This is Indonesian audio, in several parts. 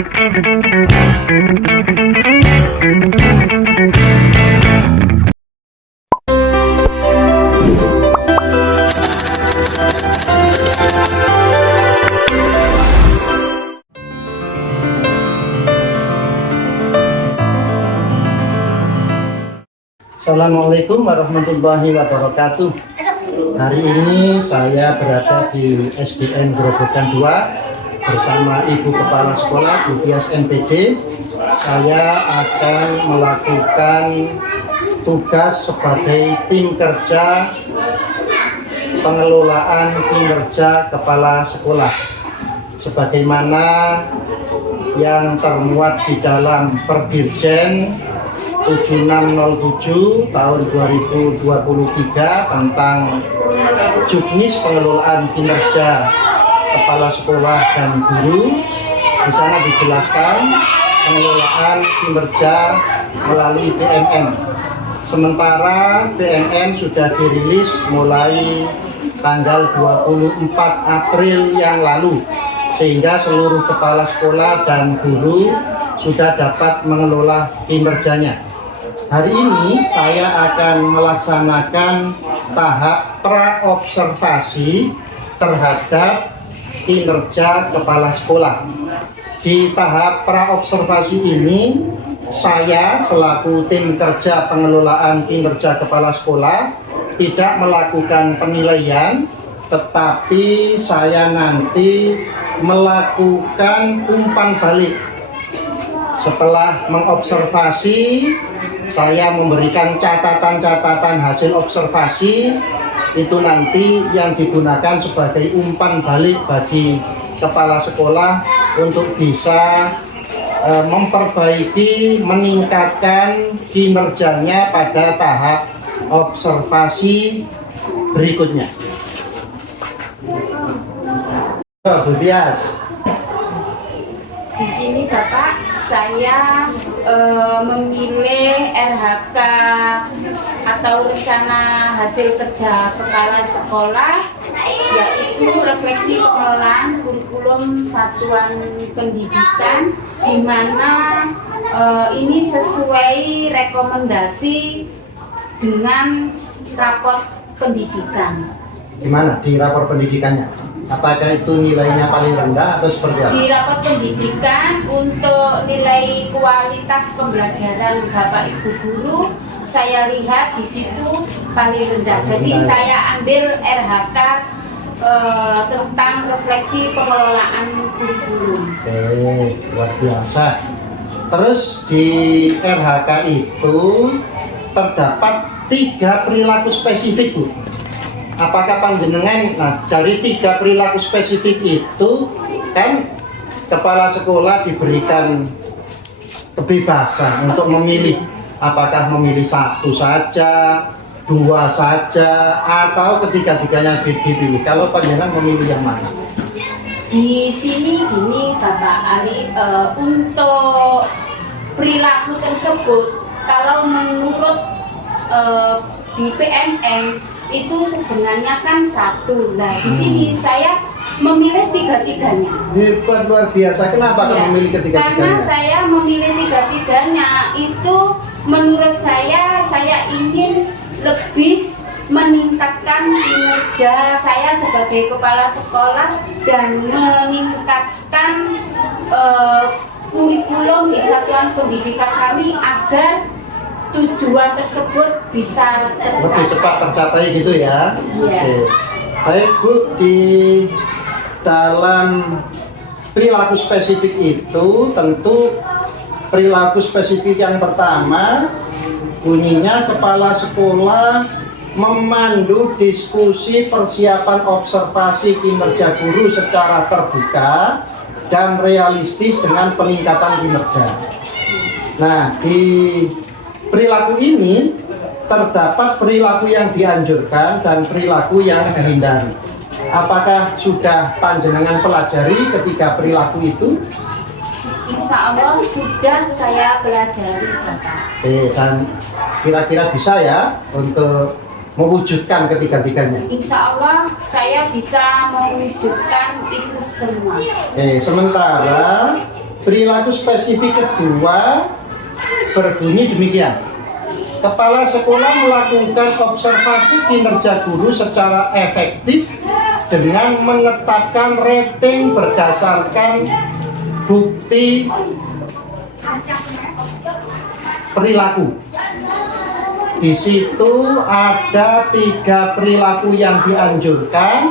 Assalamualaikum warahmatullahi wabarakatuh. Hari ini saya berada di SDN Grobogan 2 bersama Ibu Kepala Sekolah Bu Tias MPD. Saya akan melakukan tugas sebagai tim kerja pengelolaan kinerja kepala sekolah sebagaimana yang termuat di dalam Perdirjen 7607 tahun 2023 tentang juknis pengelolaan kinerja kepala sekolah dan guru. Di sana dijelaskan pengelolaan kinerja melalui BMM. Sementara BMM sudah dirilis mulai tanggal 24 April yang lalu, sehingga seluruh kepala sekolah dan guru sudah dapat mengelola kinerjanya. Hari ini saya akan melaksanakan tahap praobservasi terhadap kinerja kepala sekolah. Di tahap praobservasi ini, saya selaku tim kerja pengelolaan kinerja kepala sekolah tidak melakukan penilaian, tetapi saya nanti melakukan umpan balik. Setelah mengobservasi, saya memberikan catatan-catatan hasil observasi, itu nanti yang digunakan sebagai umpan balik bagi kepala sekolah untuk bisa memperbaiki, meningkatkan kinerjanya pada tahap observasi berikutnya. Bu Tias. Di sini Bapak, saya memilih RHK atau rencana hasil kerja kepala sekolah, yaitu refleksi pengelolaan kurikulum satuan pendidikan, di mana ini sesuai rekomendasi dengan rapor pendidikan. Gimana di rapor pendidikannya? Apakah itu nilainya paling rendah atau seperti apa? Di rapor pendidikan untuk nilai kualitas pembelajaran Bapak Ibu guru, saya lihat di situ paling rendah. Jadi saya ambil RHK tentang refleksi pengelolaan kurikulum. Oke, luar biasa. Terus di RHK itu terdapat 3 perilaku spesifik, Bu. Apakah panjenengan, dari 3 perilaku spesifik itu kan kepala sekolah diberikan kebebasan untuk memilih, apakah memilih 1 saja, 2 saja, atau ketiga-tiganya dipilih. Kalau panjenengan memilih yang mana? Di sini gini Bapak Ali, untuk perilaku tersebut kalau menurut di PMM itu sebenarnya kan 1. Nah, di sini saya memilih 3-tiganya. Hebat, luar biasa. Kenapa kamu memilih ketiga-tiganya? Karena saya memilih 3-tiganya itu menurut saya ingin lebih meningkatkan kinerja saya sebagai kepala sekolah dan meningkatkan kurikulum di satuan pendidikan kami agar tujuan tersebut bisa lebih cepat tercapai gitu ya. Iya. Oke. Baik Bu, di dalam perilaku spesifik itu tentu perilaku spesifik yang pertama bunyinya kepala sekolah memandu diskusi persiapan observasi kinerja guru secara terbuka dan realistis dengan peningkatan kinerja. Nah, di perilaku ini terdapat perilaku yang dianjurkan dan perilaku yang dihindari. Apakah sudah panjenengan pelajari ketiga perilaku itu? Insya Allah sudah saya pelajari Bapak. Dan kira-kira bisa ya untuk mewujudkan ketiga-tiganya? Insya Allah saya bisa mewujudkan itu semua. Sementara perilaku perilaku spesifik kedua berbunyi demikian. Kepala sekolah melakukan observasi kinerja guru secara efektif dengan menetapkan rating berdasarkan bukti perilaku. Di situ ada 3 perilaku yang dianjurkan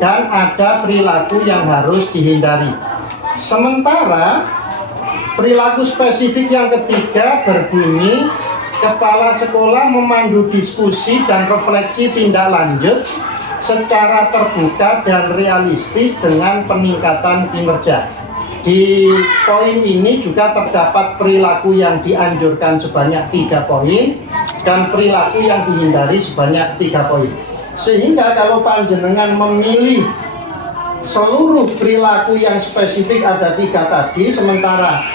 dan ada perilaku yang harus dihindari. Sementara perilaku spesifik yang ketiga berbunyi, kepala sekolah memandu diskusi dan refleksi tindak lanjut secara terbuka dan realistis dengan peningkatan kinerja. Di poin ini juga terdapat perilaku yang dianjurkan sebanyak 3 poin dan perilaku yang dihindari sebanyak 3 poin. Sehingga kalau panjenengan memilih seluruh perilaku yang spesifik ada 3 tadi, sementara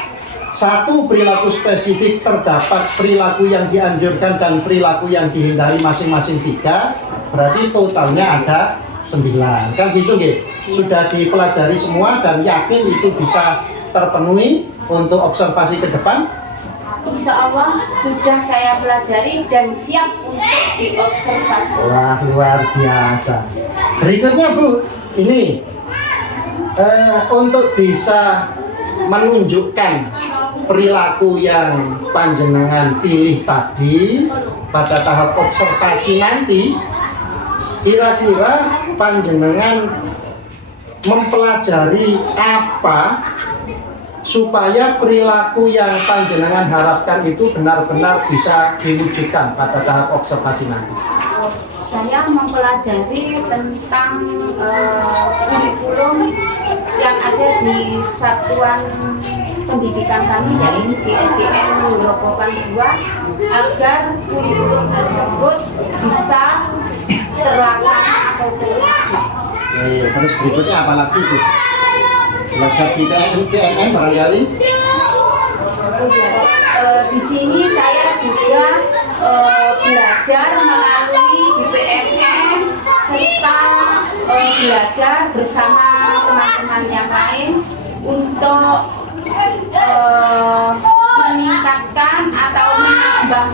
1 perilaku spesifik terdapat perilaku yang dianjurkan dan perilaku yang dihindari masing-masing 3, berarti totalnya ada 9. Kan gitu nggih? Sudah dipelajari semua dan yakin itu bisa terpenuhi untuk observasi ke depan? Insya Allah sudah saya pelajari dan siap untuk diobservasi. Wah, luar biasa. Berikutnya Bu, ini untuk bisa menunjukkan perilaku yang panjenengan pilih tadi pada tahap observasi nanti, kira-kira panjenengan mempelajari apa supaya perilaku yang panjenengan harapkan itu benar-benar bisa diwujudkan pada tahap observasi nanti? Saya mempelajari tentang kurikulum yang ada di satuan pendidikan kami, yaitu di SDN Grobogan 2, agar kurikulum tersebut bisa terlaksana atau terwujud. Terus berikutnya apa lagi Bu? Belajar di PMM barangkali? Di sini saya juga belajar melalui BPMN serta belajar bersama teman-teman yang lain untuk meningkatkan atau menambah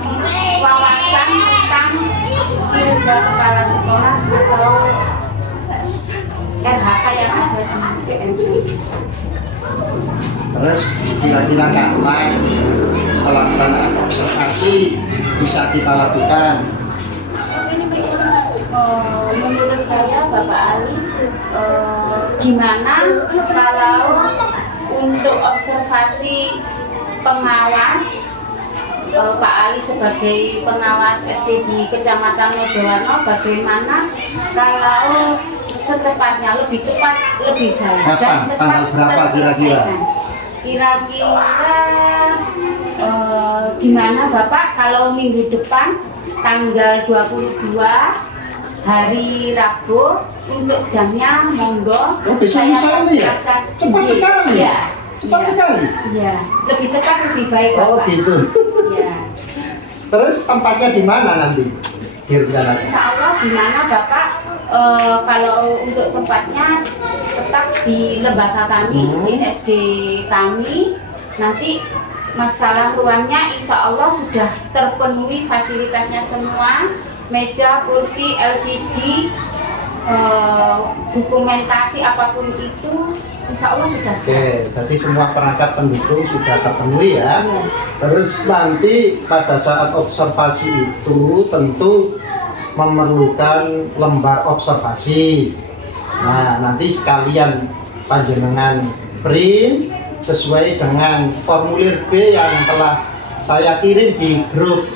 wawasan tentang kinerja kepala sekolah atau RHK yang ada di PMN. Terus kira-kira kapan pelaksanaan observasi bisa kita lakukan? Menurut saya Bapak Ali, gimana kalau untuk observasi pengawas, Pak Ali sebagai pengawas SD di Kecamatan Mojowarno, bagaimana kalau secepatnya, lebih cepat, lebih baik dan cepat tanggal berapa kira-kira? Kira-kira gimana Bapak kalau minggu depan tanggal 22 hari Rabu untuk jamnya, monggo. Oh, besok lusa ini ya? Cepat sekali. Ya. Cepat sekali. Iya, lebih cepat lebih baik Bapak. Oh gitu. Iya. Terus tempatnya di mana nanti? Kira-kira? Insya Allah di mana Bapak? Kalau untuk tempatnya tetap di lembaga kami, di SD kami. Nanti masalah ruangnya insya Allah sudah terpenuhi fasilitasnya semua, meja, kursi, LCD, dokumentasi apapun itu insya Allah sudah siap. Oke, jadi semua perangkat pendukung sudah terpenuhi ya. Terus nanti pada saat observasi itu tentu memerlukan lembar observasi. Nah, nanti sekalian panjenengan print sesuai dengan formulir B yang telah saya kirim di grup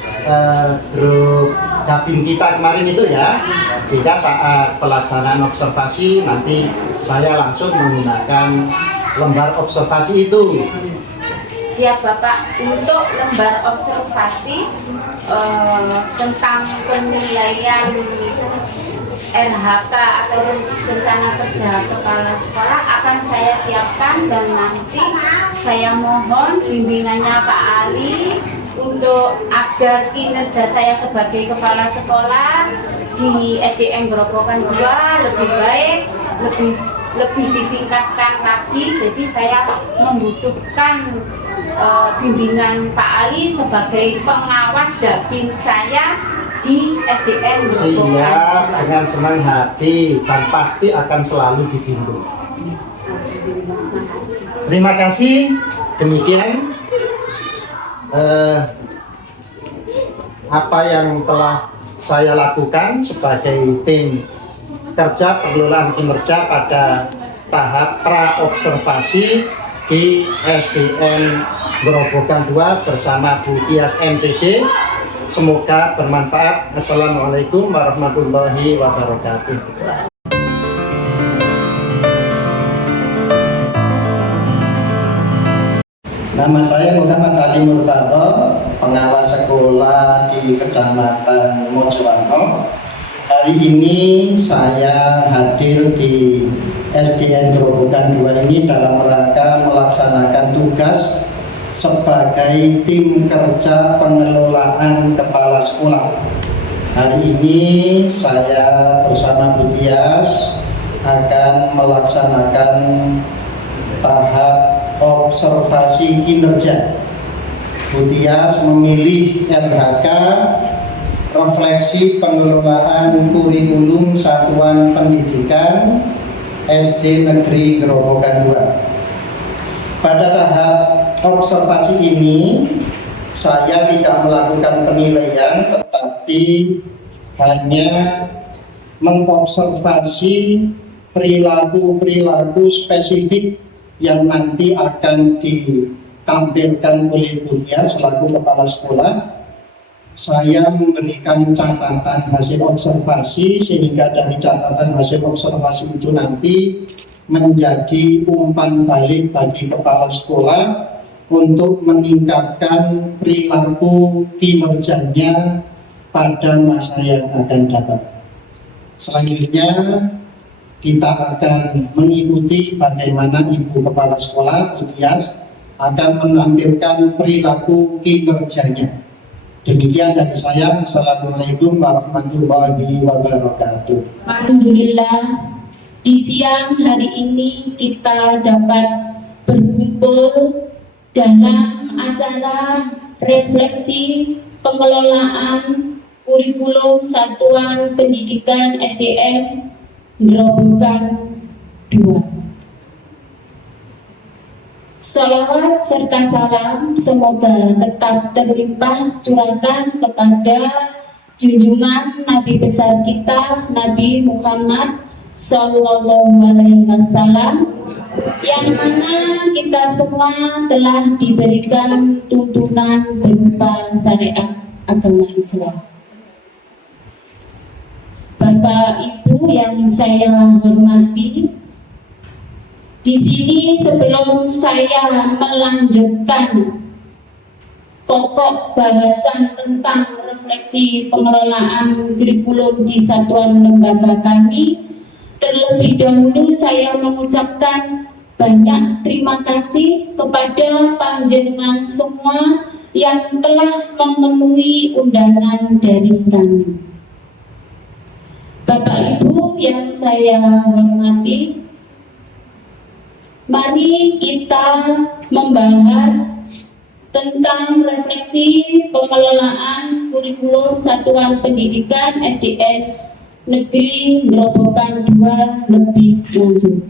Gabin kita kemarin itu ya. Sehingga saat pelaksanaan observasi nanti saya langsung menggunakan lembar observasi itu. Siap Bapak. Untuk lembar observasi tentang penilaian RHK atau rencana kerja kepala sekolah akan saya siapkan, dan nanti saya mohon bimbingannya Pak Ali untuk agar kinerja saya sebagai kepala sekolah di SDN Grobogan 2 lebih baik, lebih lebih ditingkatkan lagi. Jadi saya membutuhkan bimbingan Pak Ali sebagai pengawas damping saya di SDN Grobogan. Siap, dengan senang hati dan pasti akan selalu dibimbing. Terima kasih. Demikian apa yang telah saya lakukan sebagai tim kerja pengelolaan kinerja pada tahap pra-observasi di SDN Grobogan 2 bersama Bu Tias MPD. Semoga bermanfaat. Assalamualaikum warahmatullahi wabarakatuh. Nama saya Muhammad Ali Murtado, pengawas sekolah di Kecamatan Mojowarno. Hari ini saya hadir di SDN Grobogan 2 ini dalam rangka melaksanakan tugas sebagai tim kerja pengelolaan kepala sekolah. Hari ini saya bersama Bu Tias akan melaksanakan tahap observasi kinerja. Bu Tias memilih RHK refleksi pengelolaan kurikulum satuan pendidikan SD Negeri Grobogan 2. Pada tahap observasi ini saya tidak melakukan penilaian, tetapi hanya mengobservasi perilaku-perilaku spesifik yang nanti akan ditampilkan oleh Bu Tias selaku kepala sekolah. Saya memberikan catatan hasil observasi sehingga dari catatan hasil observasi itu nanti menjadi umpan balik bagi kepala sekolah untuk meningkatkan perilaku kinerjanya pada masa yang akan datang. Selanjutnya kita akan mengikuti bagaimana Ibu Kepala Sekolah Bu Tias akan menampilkan perilaku kinerjanya. Demikian dari saya. Assalamualaikum warahmatullahi wabarakatuh. Alhamdulillah, di siang hari ini kita dapat berkumpul dalam acara refleksi pengelolaan kurikulum Satuan Pendidikan SDN Grobogan 2. Salawat serta salam semoga tetap terlimpah curahkan kepada junjungan Nabi besar kita Nabi Muhammad Sallallahu Alaihi Wasallam, yang mana kita semua telah diberikan tuntunan berupa syariat agama Islam. Bapak Ibu yang saya hormati, di sini sebelum saya melanjutkan pokok bahasan tentang refleksi pengelolaan kurikulum di satuan lembaga kami, terlebih dahulu saya mengucapkan banyak terima kasih kepada panjenengan semua yang telah memenuhi undangan dari kami. Bapak Ibu yang saya hormati, mari kita membahas tentang refleksi pengelolaan kurikulum Satuan Pendidikan SDN Negeri Grobogan 2 lebih lanjut.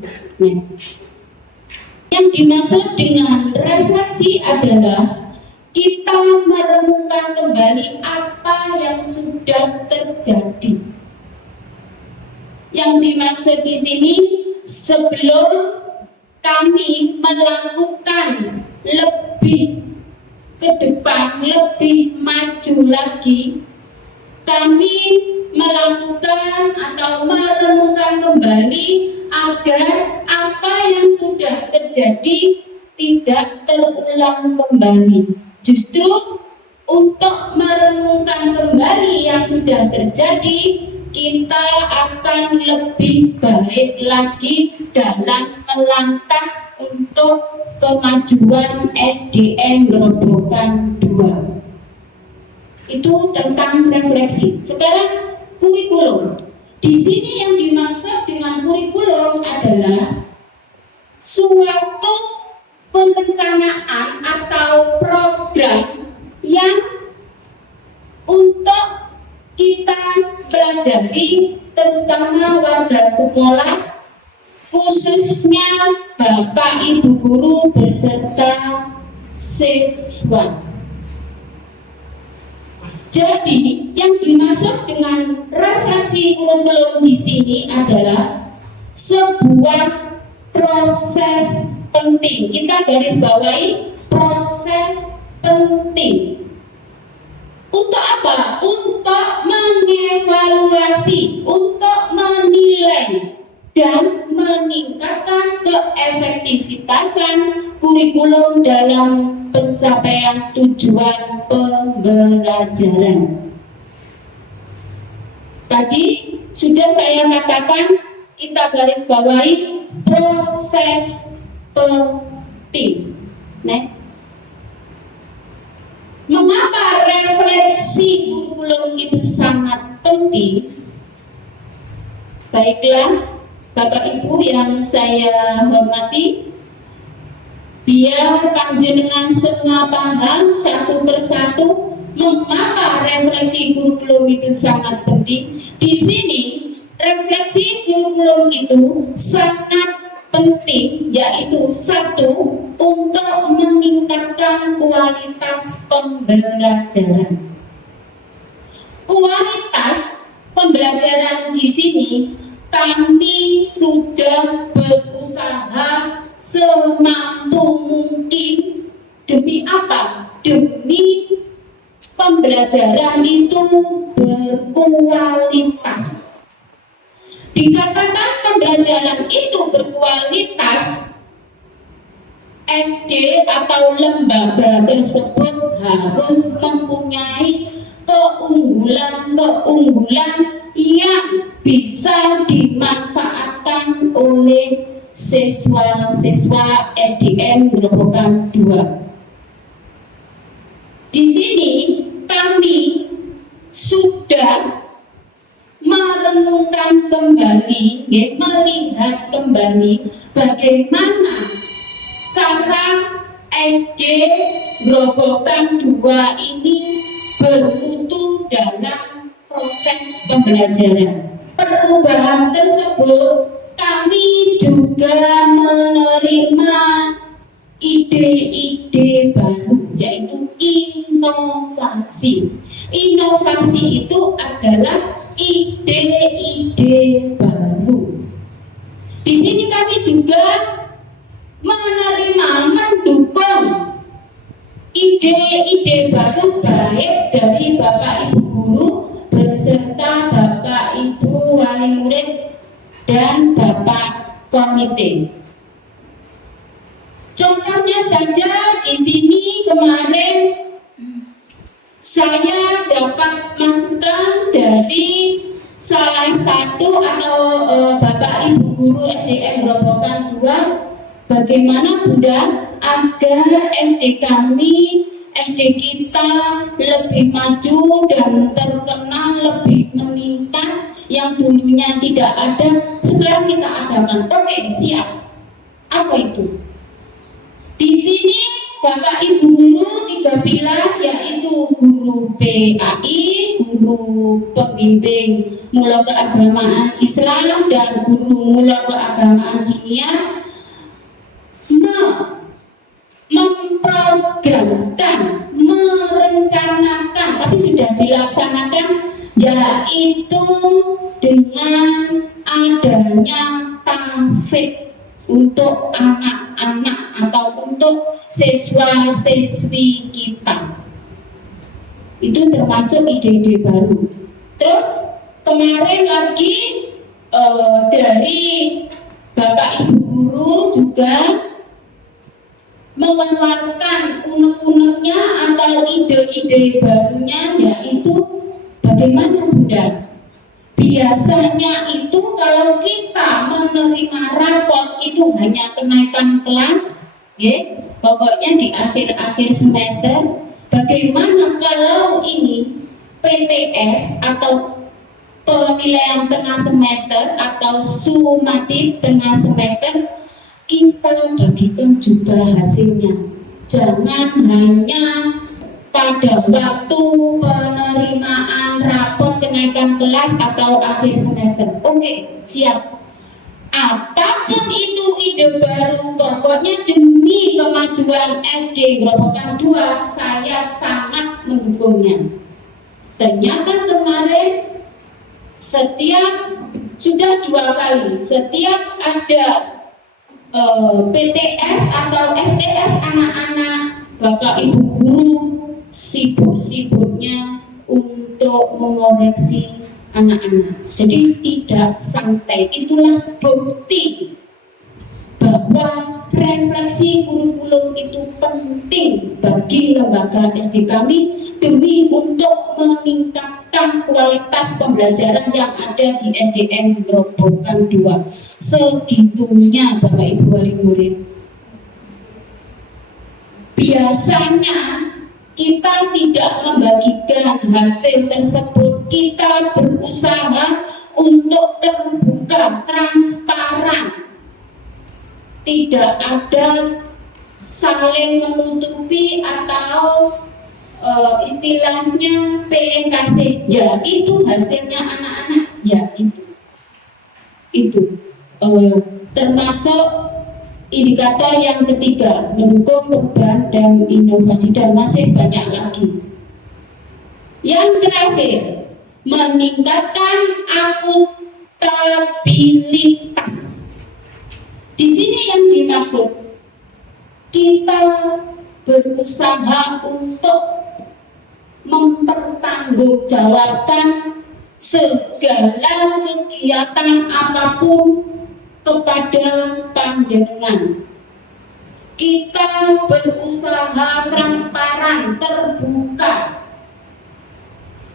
Yang dimaksud dengan refleksi adalah kita merenungkan kembali apa yang sudah terjadi. Yang dimaksud di sini, sebelum kami melakukan lebih ke depan, lebih maju lagi, kami melakukan atau merenungkan kembali agar apa yang sudah terjadi tidak terulang kembali. Justru untuk merenungkan kembali yang sudah terjadi, kita akan lebih baik lagi dalam melangkah untuk kemajuan SDN Grobogan 2. Itu tentang refleksi. Sekarang kurikulum. Di sini yang dimaksud dengan kurikulum adalah suatu perencanaan atau program yang untuk kita pelajari, terutama warga sekolah, khususnya Bapak Ibu guru beserta siswa. Jadi, yang dimaksud dengan refleksi kurikulum di sini adalah sebuah proses penting. Kita garis bawahi proses penting. Untuk apa? Untuk mengevaluasi, untuk menilai dan meningkatkan keefektivitasan kurikulum dalam pencapaian tujuan pembelajaran. Tadi sudah saya katakan, kita garis bawahi proses penting. Mengapa refleksi kurikulum itu sangat penting? Baiklah, Bapak Ibu yang saya hormati, biar panjenengan semua paham satu persatu mengapa refleksi kurikulum itu sangat penting. Di sini refleksi kurikulum itu sangat penting, yaitu satu, untuk meningkatkan kualitas pembelajaran. Kualitas pembelajaran di sini kami sudah berusaha semampu mungkin. Demi apa? Demi pembelajaran itu berkualitas. Dikatakan pembelajaran itu berkualitas, SD atau lembaga tersebut harus mempunyai keunggulan-keunggulan yang bisa dimanfaatkan oleh siswa-siswa SDN Grobogan 2. Di sini kami sudah merenungkan kembali, melihat kembali bagaimana cara SD Grobogan 2 ini bermutu dalam proses pembelajaran. Perubahan tersebut kami juga menerima ide-ide baru, yaitu inovasi. Inovasi itu adalah ide-ide baru. Di sini kami juga menerima, mendukung ide-ide baru baik dari Bapak Ibu guru beserta Bapak Ibu wali murid dan Bapak komite. Contohnya saja di sini kemarin saya dapat masukan dari salah satu atau Bapak Ibu guru SDN Grobogan 2, bagaimana Bunda agar SD kami, SD kita lebih maju dan terkenal, lebih meningkat, yang dulunya tidak ada, sekarang kita adakan. Oke, siap. Apa itu? Di sini Bapak Ibu guru 3 pilar, yaitu guru PAI, guru pembimbing mula keagamaan Islam, dan guru mula keagamaan dinia, memprogramkan, merencanakan, tapi sudah dilaksanakan, yaitu dengan adanya tahfidz untuk anak-anak atau untuk siswa-siswi kita. Itu termasuk ide-ide baru. Terus kemarin lagi dari Bapak Ibu guru juga mengeluarkan unek-uneknya atau ide-ide barunya, yaitu bagaimana Bunda? Biasanya itu kalau kita menerima rapot itu hanya kenaikan kelas, pokoknya di akhir-akhir semester. Bagaimana kalau ini PTS atau penilaian tengah semester atau sumatif tengah semester, kita bagikan juga hasilnya. Jangan hanya pada waktu penerimaan rapot kenaikan kelas atau akhir semester. Oke, siap. Apapun itu ide baru, pokoknya demi kemajuan SD Grobogan 2, saya sangat mendukungnya. Ternyata kemarin sudah 2 kali, setiap ada PTS atau STS anak-anak, Bapak Ibu guru sibuk-sibuknya untuk mengoreksi anak-anak. Jadi tidak santai. Itulah bukti bahwa refleksi kurikulum itu penting bagi lembaga SD kami demi untuk meningkatkan kualitas pembelajaran yang ada di SDN Grobogan 2. Segitunya Bapak Ibu wali murid. Biasanya kita tidak membagikan hasil tersebut, kita berusaha untuk terbuka, transparan, tidak ada saling menutupi atau istilahnya pilih kasih. Ya itu hasilnya anak-anak, ya itu termasuk indikator yang ketiga, mendukung perubahan dan inovasi, dan masih banyak lagi. Yang terakhir, meningkatkan akuntabilitas. Di sini yang dimaksud, kita berusaha untuk mempertanggungjawabkan segala kegiatan apapun kepada panjenengan. Kita berusaha transparan, terbuka.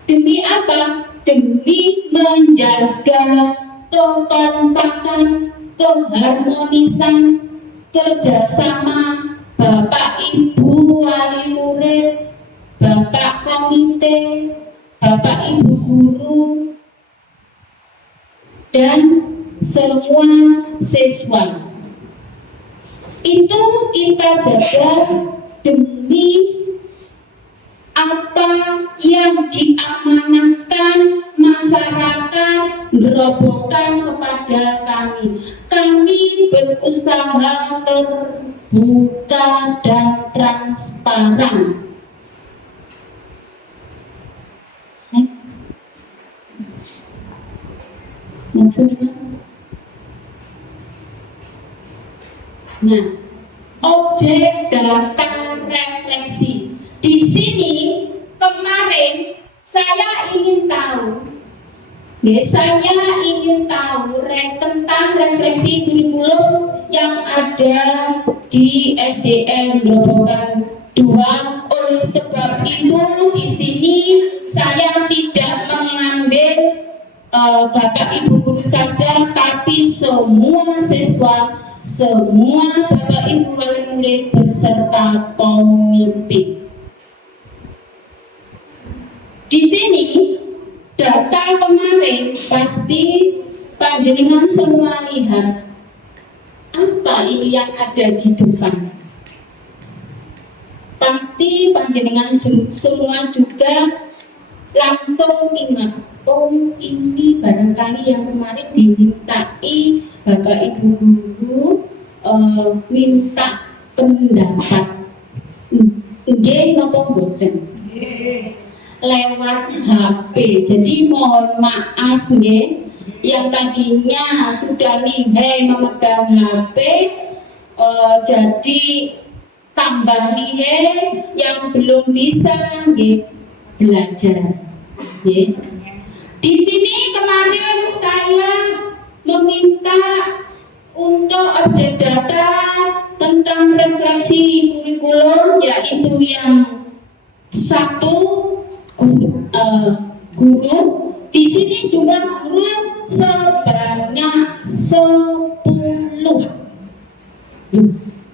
Demi apa? Demi menjaga kekompakan, keharmonisan, kerjasama Bapak Ibu wali murid, Bapak komite, Bapak Ibu guru, dan semua siswa. Itu kita jaga demi apa yang diamanahkan masyarakat Grobogan kepada kami. Kami berusaha terbuka dan transparan. Maksudnya? Nah, objek data refleksi. Di sini kemarin saya ingin tahu tentang refleksi kurikulum yang ada di SDN Grobogan 2. Oleh sebab itu di sini saya tidak mengambil Bapak Ibu guru saja, tapi semua siswa, semua Bapak Ibu wali murid beserta komite. Di sini data kemarin pasti panjenengan semua lihat apa ini yang ada di depan. Pasti panjenengan semua juga langsung ingat, oh ini barangkali yang kemarin dimintai Bapak Ibu guru minta pendapat. Nggih napa mboten? Lewat HP. Jadi mohon maaf nggih, yang tadinya sudah lihai memegang HP jadi tambah lihai, yang belum bisa nggih belajar. Nggih. Di sini kemarin saya meminta untuk objek data tentang refleksi kurikulum, yaitu yang satu guru. Di sini jumlah guru sebanyak 10.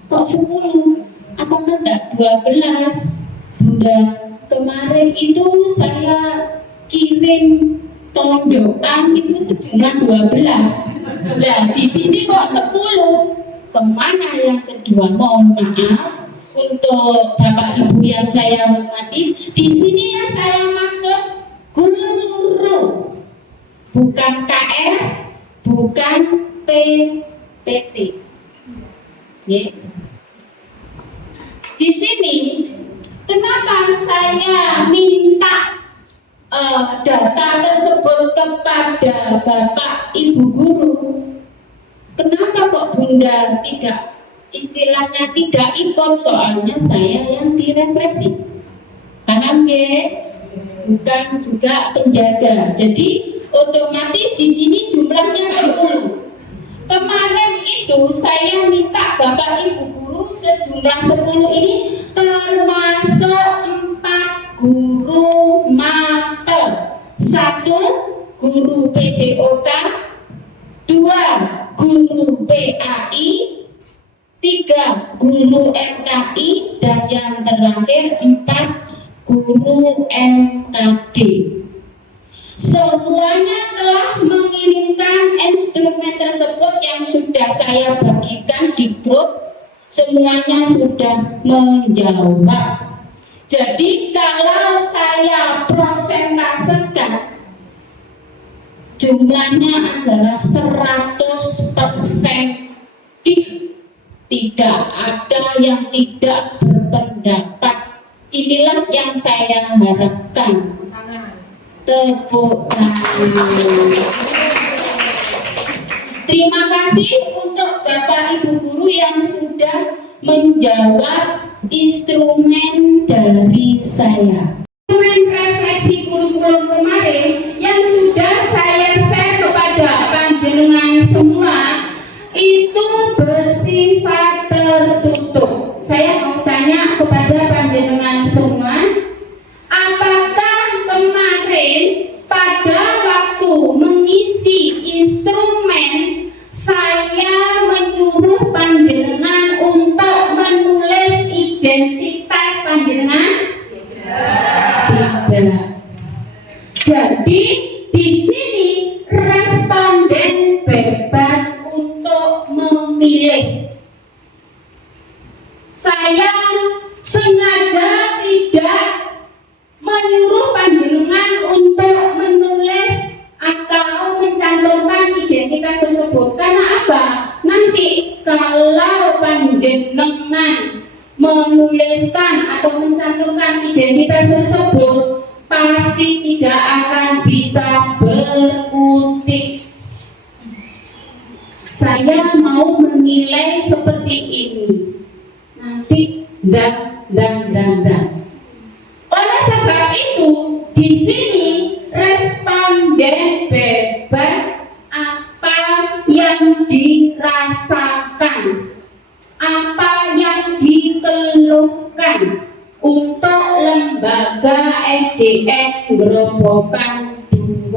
Kok 10? Apakah tidak 12? Bunda, kemarin itu saya kirim tondokan itu sejumlah 12. Nah, di sini kok 10. Kemana yang kedua? Mohon maaf untuk Bapak Ibu yang saya hormati. Di sini yang saya maksud guru, bukan KS, bukan PPT. Di sini kenapa saya minta data tersebut kepada Bapak Ibu guru? Kenapa kok Bunda tidak, istilahnya tidak ikut? Soalnya saya yang direfleksi. Paham ke? Bukan juga penjaga. Jadi otomatis di sini jumlahnya 10. Kemarin itu saya minta Bapak Ibu guru sejumlah 10 ini termasuk 4 guru mapel, 1 guru PJOK, 2 guru PAI, 3 guru MKI, dan yang terakhir 4 guru MKD. Semuanya telah mengirimkan instrumen tersebut yang sudah saya bagikan di grup. Semuanya sudah menjawab. Jadi kalau saya prosentasekan, jumlahnya adalah 100%. Tidak ada yang tidak berpendapat. Inilah yang saya harapkan. Tepuk tangan. Terima kasih untuk Bapak Ibu guru yang sudah menjawab instrumen dari saya. Instrumen refleksi kurikulum kemarin yang sudah saya share kepada panjenengan semua itu bersifat tertutup. Saya mau tanya kepada panjenengan semua, apakah kemarin pada waktu mengisi instrumen saya menyuruh panjenengan untuk menulis identitas panjenengan? Tidak. Jadi di sini responden bebas untuk memilih. Saya sengaja tidak menyuruh panjenengan untuk menulis atau mencantumkan identitas tersebut. Karena apa? Nanti kalau panjenengan menuliskan atau mencantumkan identitas tersebut, pasti tidak akan bisa berkutik. Saya mau menilai seperti ini, nanti dan. Oleh sebab itu, di sini responden bebas apa yang dirasakan, apa yang dikeluhkan untuk lembaga SDN Grobogan 2.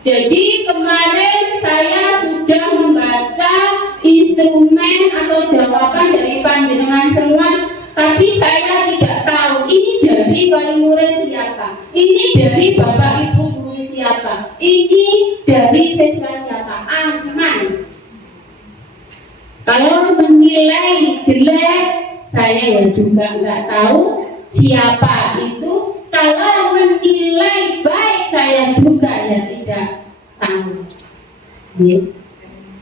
Jadi kemarin saya sudah membaca instrumen atau jawaban dari panjenengan semua, tapi saya tidak tahu ini dari wali murid siapa, ini dari Bapak Ibu guru siapa, ini dari siswa siapa. Aman. Kalau menilai jelek, saya ya juga nggak tahu siapa itu. Kalau menilai baik, saya juga ya tidak tahu.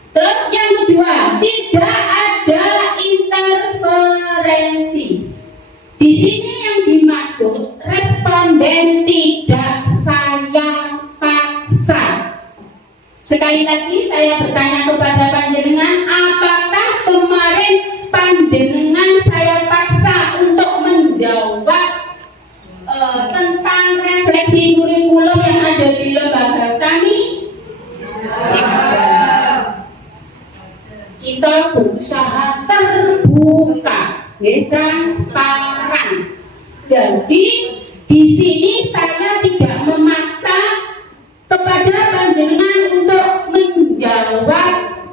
Terus yang kedua, tidak ada interferensi. Di sini yang dimaksud responden tidak saya paksa. Sekali lagi saya bertanya kepada panjenengan, apakah kemarin panjenengan saya paksa untuk menjawab tentang refleksi kurikulum yang ada di lembaga kami? Kita berusaha terbuka, transparan. Jadi di sini saya tidak memaksa kepada panjenengan untuk menjawab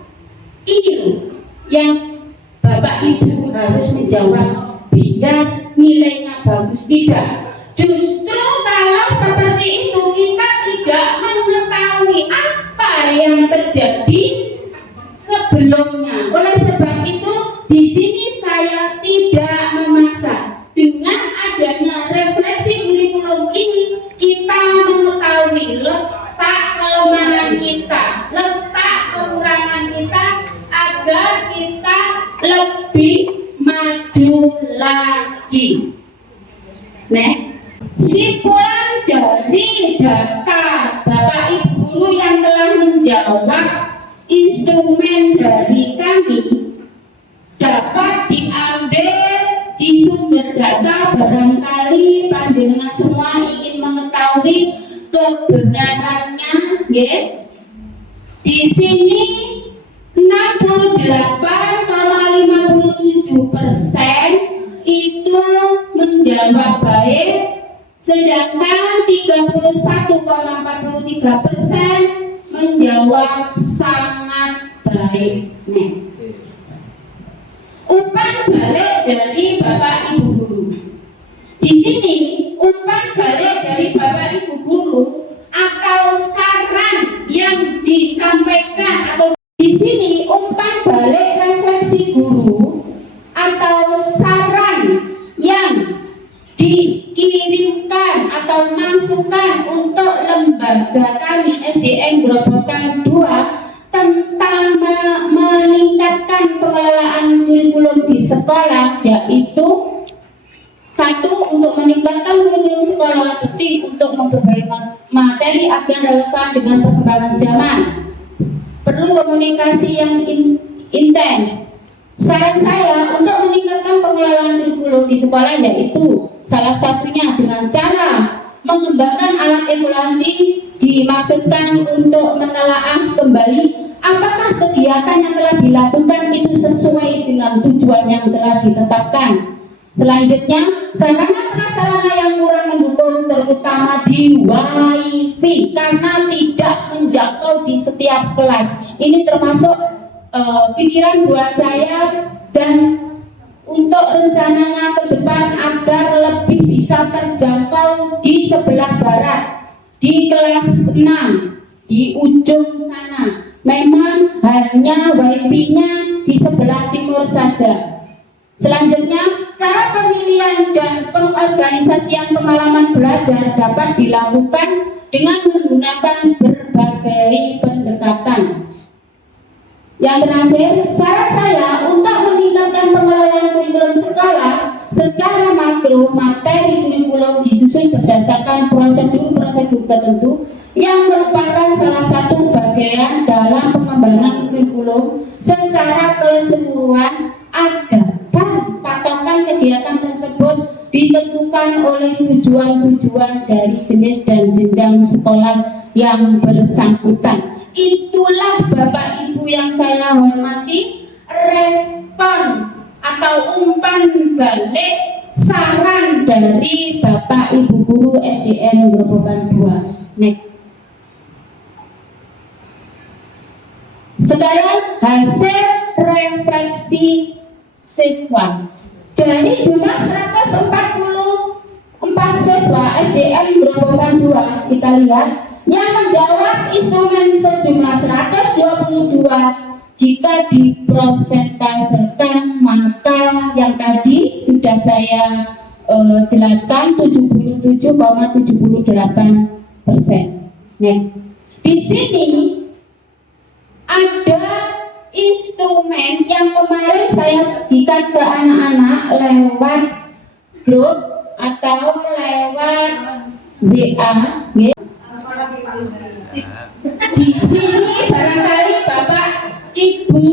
ini loh, yang Bapak Ibu harus menjawab biar nilainya bagus. Tidak. Justru kalau seperti itu kita tidak yang terjadi sebelumnya. Oleh sebab itu, di sini saya tidak memaksa. Dengan adanya refleksi kurikulum ini, kita mengetahui letak kelemahan kita, letak kekurangan kita, agar kita lebih maju lagi. Simpulan dari data Bapak Ibu Guru yang telah menjawab instrumen dari kami dapat diambil di sumber data. Barangkali panjenengan semua ingin mengetahui kebenarannya, di sini 68,57% itu menjawab baik, sedangkan 31,43% menjawab sangat baik. Umpan balik dari Bapak Ibu Guru. Di sini umpan balik dari Bapak Ibu Guru atau saran yang disampaikan, atau di sini umpan balik refleksi guru atau saran yang dikirimkan atau masukan untuk lembaga kami SDN Grobogan 2 tentang meningkatkan pengelolaan kurikulum di sekolah, yaitu satu, untuk meningkatkan kurikulum sekolah, penting untuk memperbaiki materi agar relevan dengan perkembangan zaman. Perlu komunikasi yang intens. Saran saya untuk meningkatkan pengelolaan kurikulum di sekolah, yaitu salah satunya dengan cara mengembangkan alat evaluasi, dimaksudkan untuk menelaah kembali apakah kegiatan yang telah dilakukan itu sesuai dengan tujuan yang telah ditetapkan. Selanjutnya, sarana-prasarana yang kurang mendukung, terutama di WiFi, karena tidak menjangkau di setiap kelas. Ini termasuk pikiran buat saya dan untuk rencananya ke depan agar lebih bisa terjangkau di sebelah barat, di kelas 6, di ujung sana. Memang hanya WiFi-nya di sebelah timur saja. Selanjutnya, cara pemilihan dan pengorganisasian pengalaman belajar dapat dilakukan dengan menggunakan berbagai pendekatan. Yang terakhir, saran saya untuk meningkatkan pengelolaan kurikulum sekolah secara makro, materi kurikulum disusun berdasarkan prosedur-prosedur tertentu yang merupakan salah satu bagian dalam pengembangan kurikulum secara keseluruhan, agar patokan kegiatan tersebut ditentukan oleh tujuan-tujuan dari jenis dan jenjang sekolah yang bersangkutan. Itulah Bapak Ibu yang saya hormati, respon atau umpan balik saran dari Bapak Ibu Guru SDN Grobogan 2. Next. Sekarang hasil refleksi siswa. Dari jumlah 144 siswa SDN Grobogan 2, kita lihat yang menjawab instrumen sejumlah 122. Jika diprosentasekan, maka yang tadi sudah saya jelaskan 77,78%. Nah, di sini ada instrumen yang kemarin saya bagikan ke anak-anak lewat grup atau lewat WA. Di sini barangkali Bapak Ibu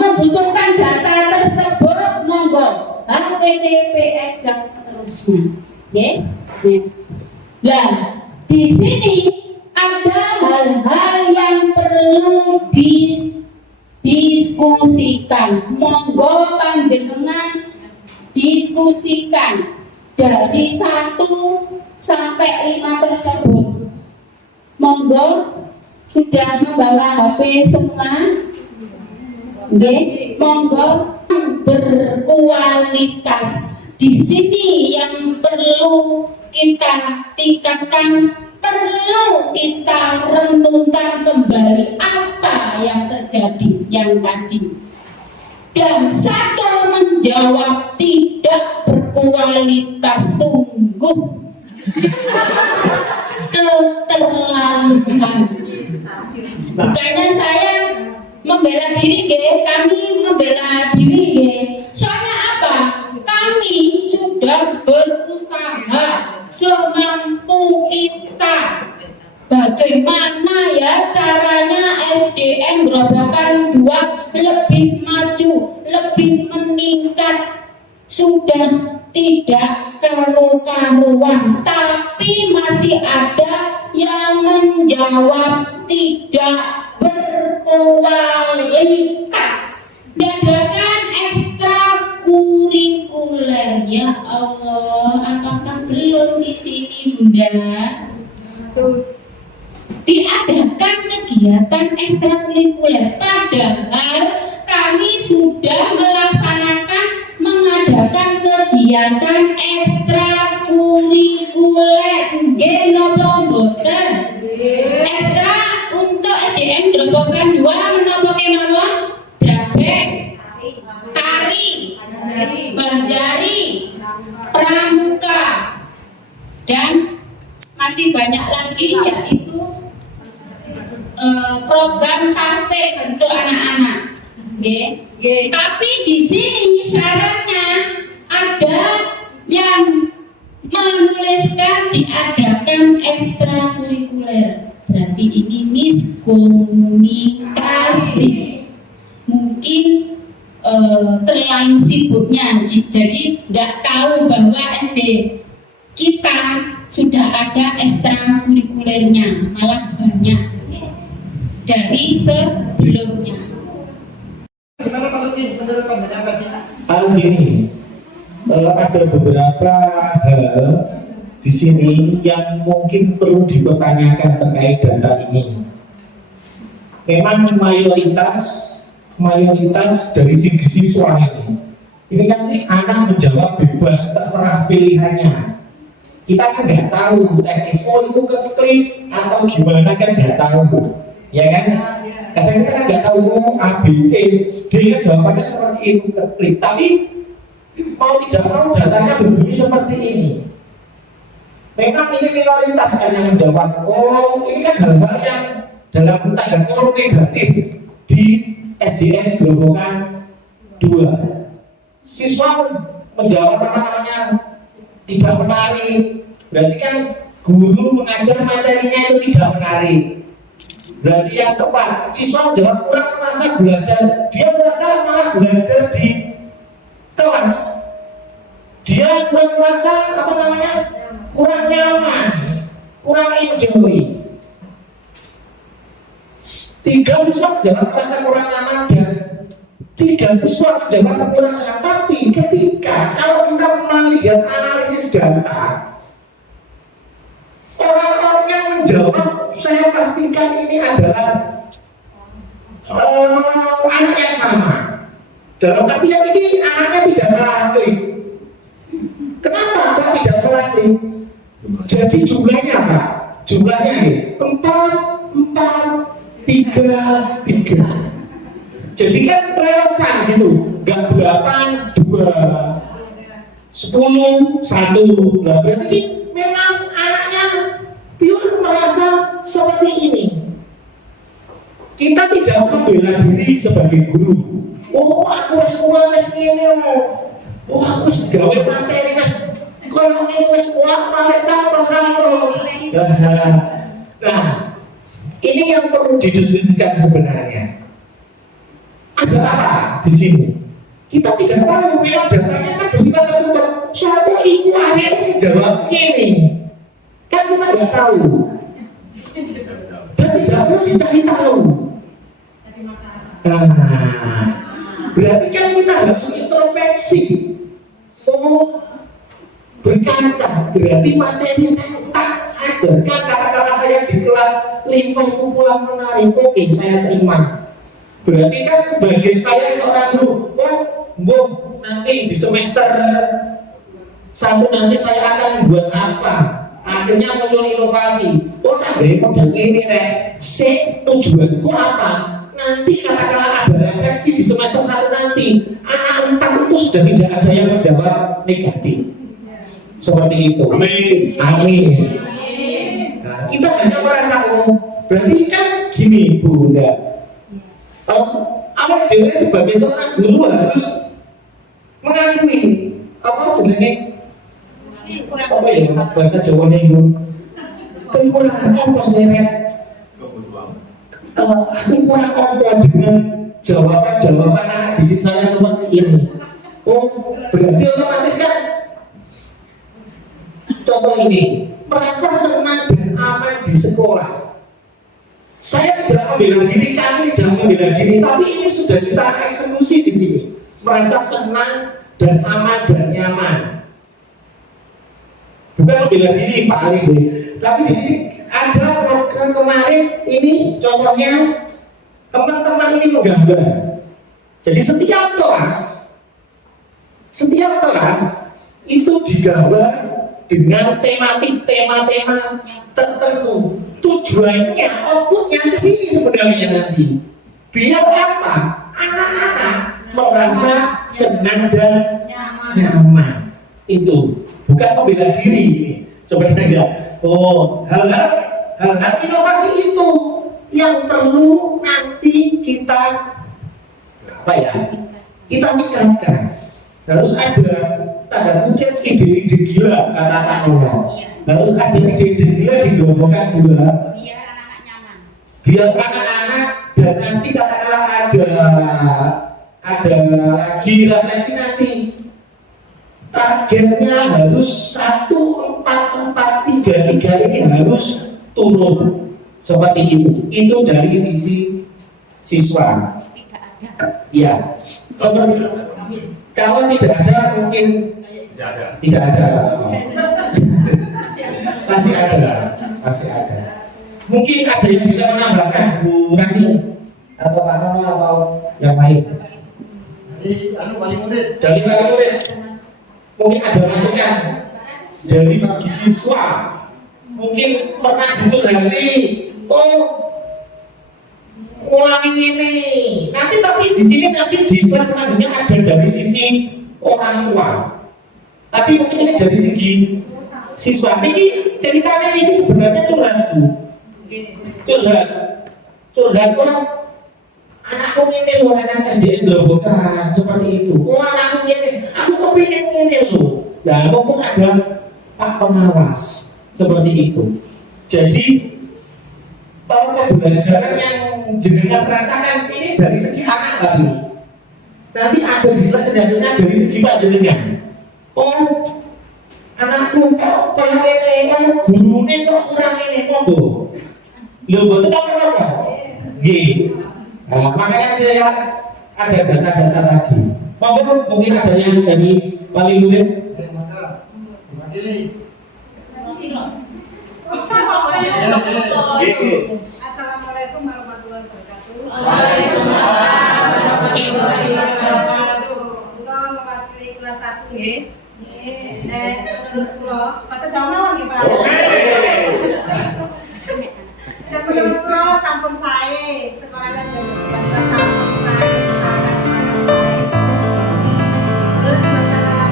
membutuhkan data tersebut, monggo HTTPS dan seterusnya. Nah, di sini ada hal-hal yang perlu diskusikan. Monggo panjenengan diskusikan dari 1 sampai 5 tersebut. Monggo, sudah membawa HP semua? Monggo, berkualitas. Di sini yang perlu kita tingkatkan perlu kita renungkan kembali apa yang terjadi yang tadi. Dan satu menjawab tidak berkualitas, sungguh keterlaluan. Makanya saya membela diri, kami membela diri. Soalnya apa? Kami sudah berusaha semampu kita. Bagaimana ya caranya SDN Grobogan 2 lebih maju, lebih meningkat? Sudah tidak karu-karuan, tapi masih ada yang menjawab tidak berkualitas. Diadakan ekstrakurikuler, ya Allah, apakah belum di sini Bunda? Diadakan kegiatan ekstrakurikuler, padahal kami sudah mengadakan kegiatan ekstrakurikuler. Nggih napa mboten? Ekstra untuk SDN Grobogan 2 menapa kenapa? Drabek, tari, banjari, pramuka, dan masih banyak lagi, yaitu program kafe untuk anak-anak. Tapi di sini syaratnya ada yang menuliskan diadakan ekstrakurikuler. Berarti ini miskomunikasi. Mungkin terlalu sibuknya, jadi nggak tahu bahwa SD kita sudah ada ekstrakurikulernya, malah banyak dari sebelumnya. Gimana Pak Luki menurut pandangan tadi? Gini, ada beberapa hal di sini yang mungkin perlu dipertanyakan terkait data ini. Memang mayoritas dari siswa ini kan anak menjawab bebas, terserah pilihannya. Kita kan nggak tahu teknis itu keklik atau gimana, kan nggak tahu, ya kan? Kadang kita kan nggak tahu A, B, C, D, kan jawabannya seperti itu, keklik. Tapi mau tidak mau datanya berbunyi seperti ini. Memang ini minoritas kan yang menjawab. Oh, ini kan hal-hal yang dalam tanda kurung negatif di SDN Grobogan 2. Siswa menjawab tidak menarik. Berarti kan guru mengajar materinya itu tidak menarik. Berarti yang tepat, siswa menjawab kurang merasa belajar. Dia merasa malah belajar di kelas. Dia kurang merasa kurang nyaman, kurang enjoy. 3 siswa menjawab merasa kurang nyaman dan 3 siswa menjawab kurang senang. Tapi ketika kalau kita melihat analisis data, orang-orang yang menjawab, saya pastikan ini adalah anak yang sama. Dalam artian ini anaknya tidak salah klik. Kenapa Pak tidak salah klik? Jadi jumlahnya Pak, jumlahnya ini 4, 4, 3, 3. Jadi kan relevan gitu, nggak 8, 2, 10, 1. Nah, berarti memang anaknya pure merasa seperti ini. Kita tidak membela diri sebagai guru. Oh, aku sekolah ini, oh, aku gawe materi kalau ini sekolah balik satu. Nah, ini yang perlu didiskusikan sebenarnya. Ada apa di sini? Kita tidak tahu, memang datanya kan bersifat tertutup. Siapa itu akhirnya jawab ini? Kan kita tidak tahu. Dan tidak perlu dicari tahu. Nah, berarti kan kita harus introspeksi. Oh, berkaca. Berarti materi saya tak ajarkan kata-kata saya di kelas 5 kumpulan menarik. Oke, saya terima. Berarti kan sebagai saya seorang guru, nanti di semester 1 nanti saya akan membuat apa? Akhirnya muncul inovasi. Oh, tak gaya model ini tujuanku apa? Nanti katakanlah ada refleksi di semester 1 nanti, anak 4 itu sudah tidak ada yang menjawab negatif. Seperti itu. Amin. Amin. Nah, kita hanya merasa berarti kan gini Bunda. Awak dewe sebagai seorang guru harus mengakui apa jenenge apa ya bahasa Jawa nih kekurangan apa sih aku kurang apa dengan jawaban anak didik saya seperti ini. Oh berarti otomatis kan contoh ini merasa senang dan aman di sekolah. Saya tidak membela diri, kami tidak membela diri, tapi ini sudah kita eksekusi di sini. Merasa senang dan aman dan nyaman. Bukan membela diri Pak Ali, tapi di sini ada program kemarin ini contohnya teman-teman ini menggambar. Jadi setiap kelas itu digambar dengan tema-tema tertentu. Tujuannya, outputnya ke sini sebenarnya nanti. Biar apa? Anak-anak merasa senang dan nyaman. Itu bukan membela diri ini sebenarnya. Oh, hal-hal inovasi itu yang perlu nanti kita apa ya? Kita tingkatkan. Harus ada tanda kutip ide-ide gila katakan orang. Harus ada ide-ide gila digelombangkan dua. Biar anak-anak nyaman. Biar anak-anak dan nanti katakanlah ada lagi refleksi nanti. Targetnya harus 1, 4, 4, 3 ini harus turun seperti itu. Itu dari sisi siswa. Tidak ada. Ya, seperti itu. Kalau tidak ada mungkin tidak ada. Pasti ada. Mungkin ada yang bisa menambahkan Bu Rani atau Pak Nono atau yang lain. Dari wali murid. Mungkin ada masukan dari segi siswa. Mungkin pernah jujur hati. Ulangin ini. Nanti tapi di sini nanti di slide selanjutnya ada dari sisi orang tua. Tapi mungkin ini dari segi siswa. Ini ceritanya ini sebenarnya curhat Bu. Curhat kok anakku ini loh anak SDN Gerobokan seperti itu. Oh anakku ini, aku kepingin ini loh. Nah mumpung ada Pak Pengawas seperti itu. Jadi pembelajaran yang jenengan rasakan ini dari segi anak tadi. Nanti ada di slide selanjutnya dari segi Pak jenengan. Oh, anakku kok kayak ini, guru ini kok kurang ini, monggo. Lo betul apa? Gitu. Nah, makanya saya ada data-data tadi. Monggo mungkin ada yang dari wali murid. Assalamualaikum warahmatullahi wabarakatuh. Waalaikumsalam warahmatullahi wabarakatuh. Kula mewakili kelas 1 nggih. Menurut kula, bahasa Jawa mawon nggih, Pak. Dan menurut kula sampun sae, sekolah kelas 12 sampun sae, sangat sae. Terus masalah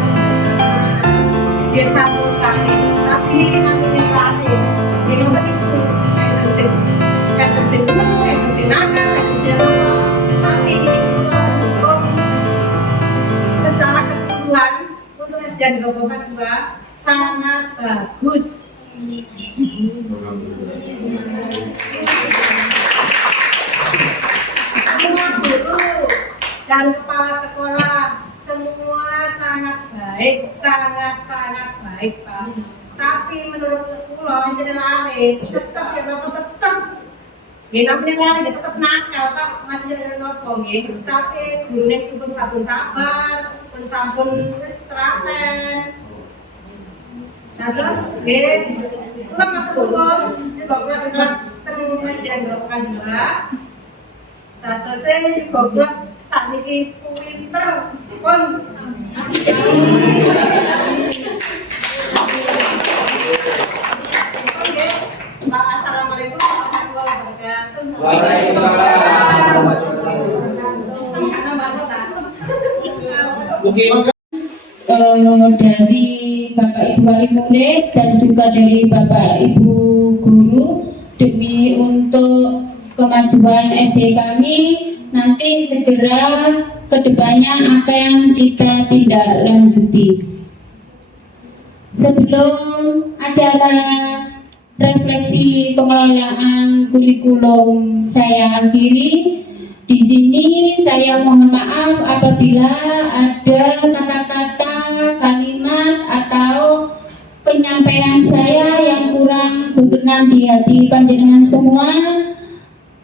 dia sampun sae, tapi ini namanya latih. Ini ngoten iku. Sing bener, sing nakal, sing apa. Tapi ini secara keseluruhan untuk SDN Gerobokan 2 sangat bagus. Semua guru dan kepala sekolah semua sangat baik, sangat baik Pak. Tapi menurut kula jenengan lari tetap ya Bapak tetap. Nggih namanya lari tetap nakal Pak, masih jenengan nopo nggih. Tapi gurune pun sampun sabar, pun sampun wis telaten. Nah terus nggih kula matur suwun juga kula sekolah teng SDN Gerobokan 2. Datose juga kula sakniki pinter pun mungkin dari Bapak Ibu Wali Murid dan juga dari Bapak Ibu Guru demi untuk kemajuan SD kami nanti segera kedepannya akan kita tindak lanjuti. Sebelum acara refleksi pengelolaan kurikulum saya akhiri, di sini saya mohon maaf apabila ada kata-kata, kalimat atau penyampaian saya yang kurang berkenan di hati panjenengan semua.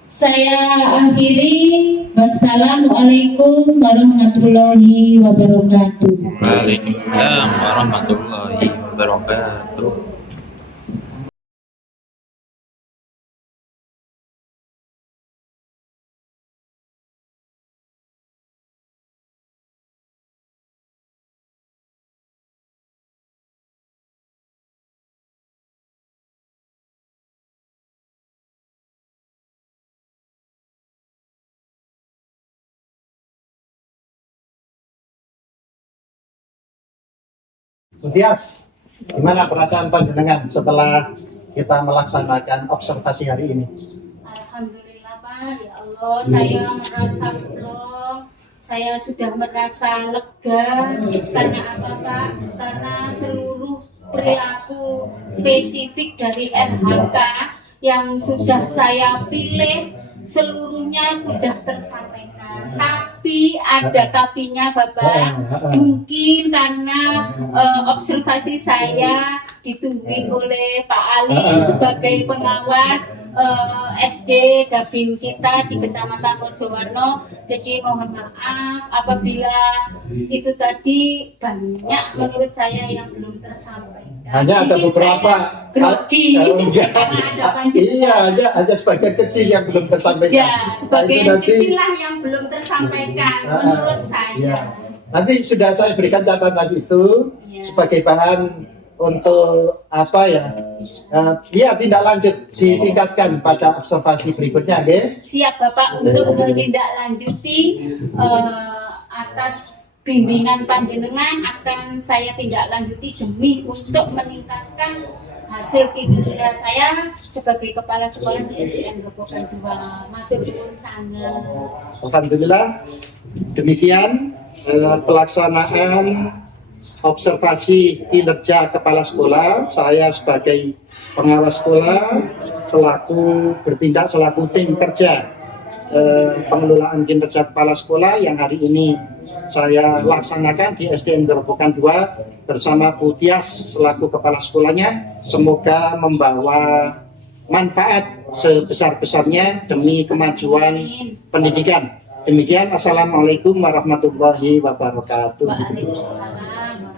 Saya akhiri. Wassalamualaikum warahmatullahi wabarakatuh. Waalaikumsalam warahmatullahi wabarakatuh. Tias, gimana perasaan panjenengan setelah kita melaksanakan observasi hari ini? Alhamdulillah Pak, ya Allah, saya merasa plong, saya sudah merasa lega. Karena apa Pak? Karena seluruh perilaku spesifik dari RHK yang sudah saya pilih seluruhnya sudah tersampaikan. Tapi ada tapinya Bapak, mungkin karena observasi saya ditunjuk oleh Pak Ali sebagai pengawas SD Dabin kita di Kecamatan Mojowarno. Jadi mohon maaf apabila itu tadi banyak menurut saya yang belum tersampaikan. Hanya ada Mungkin beberapa saya grogi karena ada panjenengan. iya, ada sebagian kecil yang belum tersampaikan. Ya, Nah, itu sebagian nanti, kecil lah yang belum tersampaikan menurut saya. iya. Nanti sudah saya berikan catatan itu Iya. sebagai bahan untuk apa ya? Ya tindak lanjut ditingkatkan pada observasi berikutnya, nggih. Siap Bapak untuk menindaklanjuti atas bimbingan panjenengan akan saya tindak lanjuti demi untuk meningkatkan hasil kinerja saya sebagai kepala sekolah di SDN Grobogan 2. Matur nuwun sanget. Alhamdulillah demikian pelaksanaan observasi kinerja kepala sekolah. Saya sebagai pengawas sekolah selaku bertindak selaku tim kerja pengelolaan kinerja kepala sekolah yang hari ini saya laksanakan di SDN Grobogan 2 bersama Bu Tias selaku kepala sekolahnya. Semoga membawa manfaat sebesar-besarnya demi kemajuan pendidikan. Demikian, assalamualaikum warahmatullahi wabarakatuh. Waalaikumsalam.